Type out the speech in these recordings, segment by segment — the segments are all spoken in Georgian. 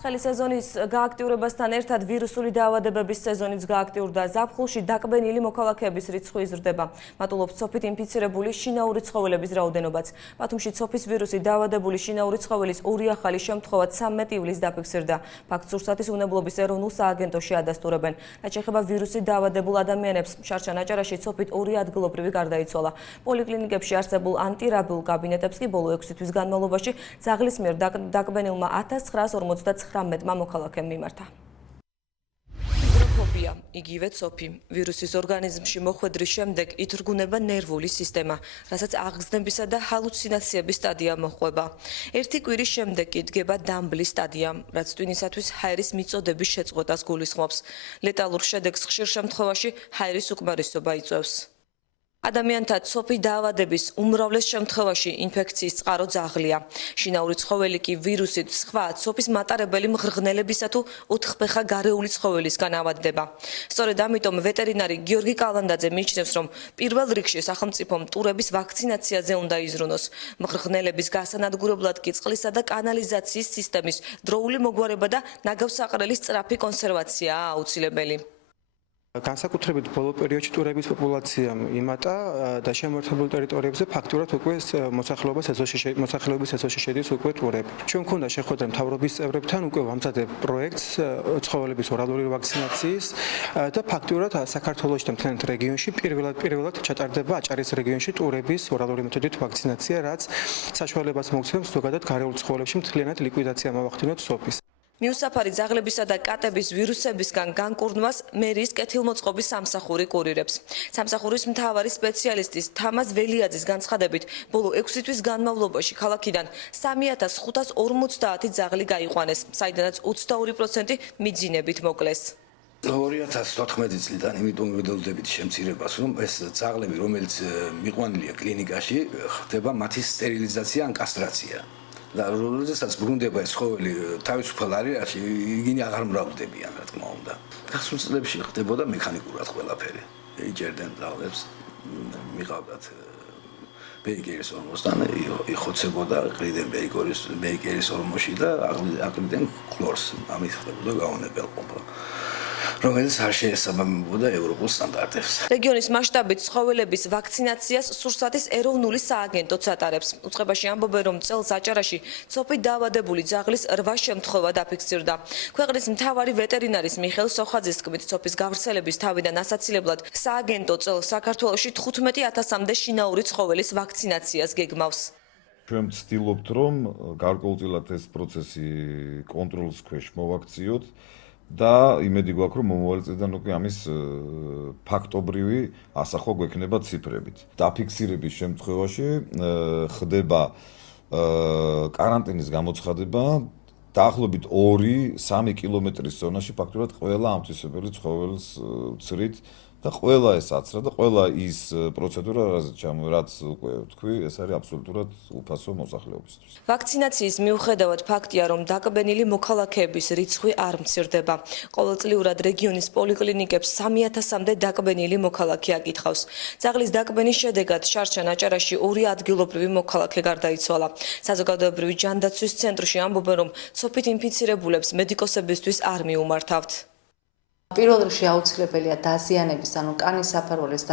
ცხელი სეზონის გააქტიურებასთან ერთად ვირუსული დაავადებების სეზონიც გააქტიურდა. ზაფხულში დაკბენილი მოქალაქეების რიცხვი იზრდება. მატულობს ცოფით ინფიცირებული შინაური ცხოველების რაოდენობაც. ბათუმში ცოფის ვირუსი დაავადებული შინაური ცხოველის ორი ახალი შემთხვევა 13 ივლისს დაფიქსირდა. ფაქტს სურსათის უნებლობის ეროვნულ სააგენტოში ადასტურებენ. რაც შეეხება ვირუსით დაავადებულ ადამიანებს, შარშან-აჭარაში ცოფით ორი ადგილობრივი გარდაიცვალა. პოლიკლინიკებში არსებულ ანტირაბიულ კაბინეტებს კი ბოლო 6 თვის განმავლობაში ძაღლის მიერ დაკბენილმა 1959 მოქალაქემ მიმართა. ჰიდროფობია, იგივე ცოფი. ვირუსის ორგანიზმში მოხვედრის შემდეგ ითრგუნება ნერვული სისტემა, რასაც აღგზნებისა და ჰალუცინაციების სტადია მოჰყვება. ერთი კვირის შემდეგ კი დგება დამბლის სტადია, რაც ტვინისათვის ჰაერის მიწოდების შეწყვეტას გულისხმობს. ლეტალურ შედეგს ხშირ შემთხვევაში ჰაერის უკმარისობა იწვევს. ადამიანთა ცოფი დაავადების უმრავლეს შემთხვევაში ინფექციის წყარო ძაღლია. შინაური ცხოველი კი ვირუსით სხვა ცოფის მატარებელი მღრღნელებისა თუ ოთხფეხა გარეული ცხოველისგან ავადდება. სწორედ ამიტომ ვეტერინარი გიორგი კალანდაძე მიიჩნევს, რომ პირველ რიგში სახელმწიფომ ტურების ვაქცინაციაზე უნდა იზრუნოს. მღრღნელების გასანადგურებლად კი წყლისა და კანალიზაციის სისტემის დროული მოგვარება და ნაგავსაყრელის სწრაფი კონსერვაციაა აუცილებელი. განსაკუთრებით ბოლო პერიოდში ტურების პოპულაციამ იმატა და შემოერთებულ ტერიტორიებზე ფაქტურად უკვე მოსახლეობის ეზოში შედის უკვე ტურები. ჩვენ მქონდა შეხვედრა მთავრობის წევრებთან, უკვე ვამზადებ პროექტს ცხოველების ორალური ვაქცინაციის და ფაქტურად საქართველოში და მთლიანად რეგიონში პირველად ჩატარდება აჭარის რეგიონში ტურების ორალური მეთოდით ვაქცინაცია, რაც საშუალებას მოგცემს ზოგადად გარეულ ცხოველებში მთლიანად ლიკვიდაცია მოვახდინოთ სოფის. მიუსაფარი ძაღლებისა და კატების ვირუსებისგან განკურნვას მერიის კეთილმოწყობის სამსახური კურირებს. სამსახურის მთავარი სპეციალისტის თამაზ ველიაძის განცხადებით, ბოლო 6 თვის განმავლობაში ქალაქიდან 3550 ძაღლი გაიყვანეს, საიდანაც 22% მიძინებით მოკლეს. 2014 წლიდან იმიტომ ვიდეოდებით შემცირებას, რომ ეს ძაღლები, რომელიც მიყვანილია კლინიკაში, ხდება მათი სტერილიზაცია ან კასტრაცია. და როდესაც ბრუნდება ეს ცხოველი თავისუფალ არეაში, იგინი აღარ მრავლდებიან, რა თქმა უნდა. გასულ წლებში ხდებოდა მექანიკურად ყველაფერი. იჭერდნენ ძაღლებს, მიყავდათ ბეიკერის ორმოსთან, იხოცებოდა ყრიდან ბეიკერის ორმოში და აყრიდნენ ქლორს. ამით ხდებოდა გაუნებელყოფა, რომელიც არ შეესაბამებოდა ევროპულ სტანდარტებს. რეგიონის მასშტაბით ცხოველების ვაქცინაციას სურსათის ეროვნული სააგენტოც ატარებს. უწყებაში ამბობენ, რომ წელს აჭარაში ცოფით დაავადებული ძაღლის 8 შემთხვევა დაფიქსირდა. ქვეყნის მთავარი ვეტერინარის მიხეილ სოხაძის თქმით, ცოფის გავრცელების თავიდან ასაცილებლად სააგენტო წელს საქართველოში 15000-მდე შინაური ცხოველის ვაქცინაციას გეგმავს. ჩვენ ვცდილობთ, რომ გარკვეულწილად ეს პროცესი კონტროლის ქვეშ მოვაქციოთ. და იმედი გვაქვს, რომ მომავალ წლიდან უკვე ამის ფაქტობრივი ასახვა გვექნება ციფრებით. დაფიქსირების შემთხვევაში ხდება კარანტინის გამოცხადება დაახლოებით 2-3 კილომეტრის ზონაში ფაქტურად ყველა ამთვისებელი ცხოველს ვცრით და ყველა ეს აცრა და ყველა ის პროცედურა, რაც უკვე თქვი, ეს არის აბსოლუტურად უფასო მოსახლეობისთვის. ვაქცინაციის მიუხედავად ფაქტია, რომ დაკბენილი მოქალაქეების რიცხვი არ მცირდება. ყოველწლიურად რეგიონის პოლიკლინიკებს 3000-მდე დაკბენილი მოქალაქე აკითხავს. ძაღლის დაკბენის შედეგად შარშან-აჭარაში 2 ადგილობრივი მოქალაქე გარდაიცვალა. საზოგადოებრივი ჯანდაცვის ცენტრში ამბობენ, რომ ცოფით ინფიცირებულებს მედიკოსებისთვის არ მიუმართავთ. პირველ რიგში აუცილებელია დაზიანების, ანუ კანის საფარველის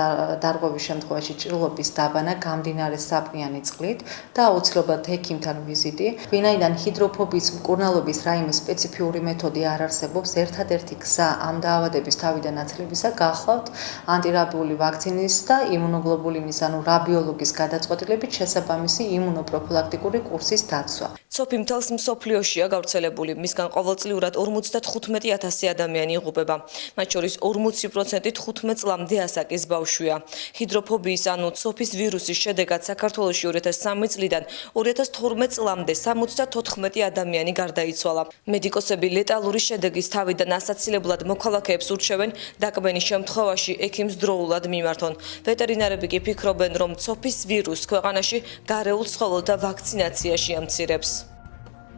დარღვევის შემთხვევაში ჭრილობის დაბანა გამდინარე საპნიანი წყლით და აუცილებლად ექიმთან ვიზიტი. ვინაიდან ჰიდროფობიის მკურნალობის რაიმე სპეციფიური მეთოდი არ არსებობს, ერთადერთი გზა ამ დაავადების თავიდან აცლებისა გახლავთ ანტირაბიული ვაქცინის და იმუნოგლობულინის, ანუ რაბიოლოგის გადაწყვეტილებით შესაბამისი იმუნოპროფილაქტიკური კურსის დაცვა. ცოფი მთელს მსოფლიოშია გავრცელებული, მისგან ყოველწლიურად 55000 ადამიანი იღუპება. მათ შორის 40% 15 წლამდე ასაკის ბავშვია. ჰიდროფობიის, ანუ ცოფის ვირუსის შედეგად საქართველოში 2003 წლიდან 2012 წლამდე 74 ადამიანი გარდაიცვალა. მედიკოსები ლეტალური შედეგის თავიდან ასაცილებლად მოქალაქეებს ურჩევენ დაკბენის შემთხვევაში ექიმს დროულად მიმართონ. ვეტერინარები კი ფიქრობენ, რომ ცოფის ვირუსს ქვეყანაში გარეულ ცხოველთა ვაქცინაციაში ამცირებს.